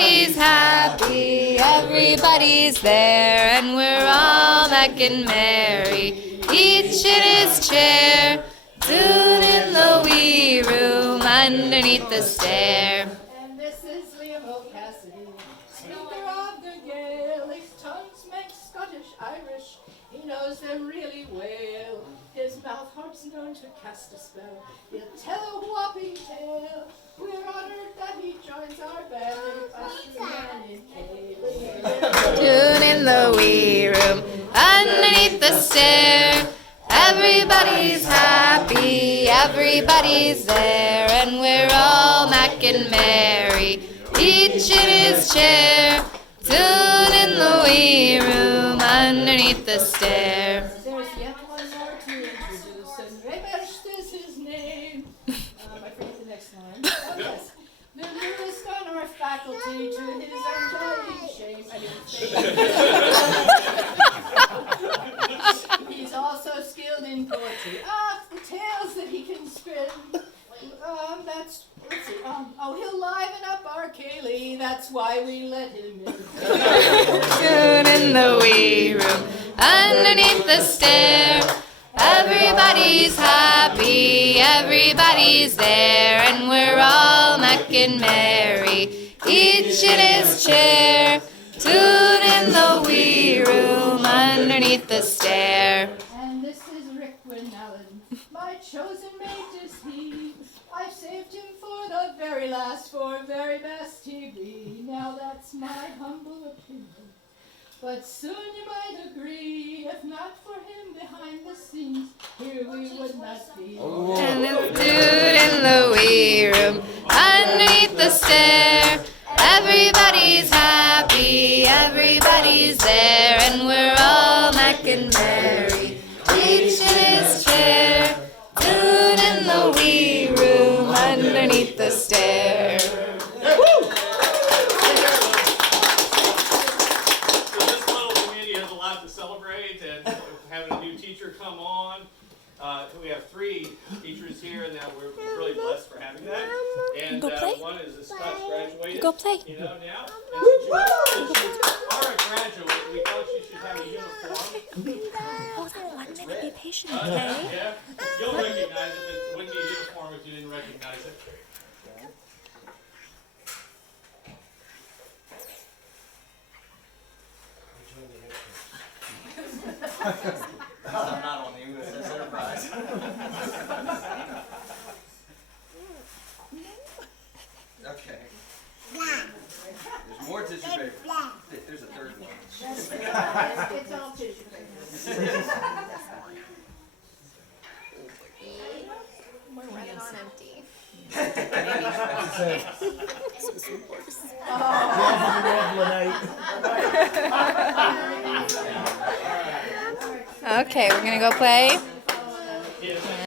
Everybody's happy, everybody's there, and we're all making merry, each in his chair, soon in the wee room underneath the stair. And this is Liam O'Cassidy, speaker of the Gaelic, tongues make Scottish, Irish, he knows them really well. His mouth harp's known to cast a spell, he'll tell a whopping tale. We're honored that he joins our band, Usher Man in Cèilidh. Soon in the wee room underneath the stair, everybody's happy, everybody's there, and we're all making merry, each in his chair, soon in the wee room underneath the stair. There's yet one more to introduce, and Remerst is his name. I forget the next line. Oh, yes. The newest on our faculty, to his undying shame. I didn't say that. He's also skilled in poetry. The tales that he can spin. Let's see. He'll liven up our Cèilidh, that's why we let him in. Soon in the wee room underneath the stair, everybody's happy, everybody's there, and we're all making merry, each in his chair, soon in the wee room underneath the stair. And this is Rick Allen, my chosen mate is he. I've saved him for the very last, for very best he be. Now that's my humble opinion, but soon you might agree, if not for him behind the scenes, here we would not be. And it's soon in the wee room underneath the stair, everybody's happy, everybody's there, and we're all making merry, each in his chair, soon in the wee room underneath the stair. So this little community has a lot to celebrate, and having a new teacher come on. We have 3 teachers here, and now we're really blessed for having that. And one is a Scots graduate. Go play. You know now. And since you are a graduate, we thought she should have a uniform. Hold on 1 minute, be patient, okay? Yeah, you'll recognize it. It wouldn't be a uniform if you didn't recognize it. I'm not on the USS Enterprise. Okay. There's more tissue paper. There's a third one. It's all tissue paper. We're running on empty. Okay, we're gonna go play.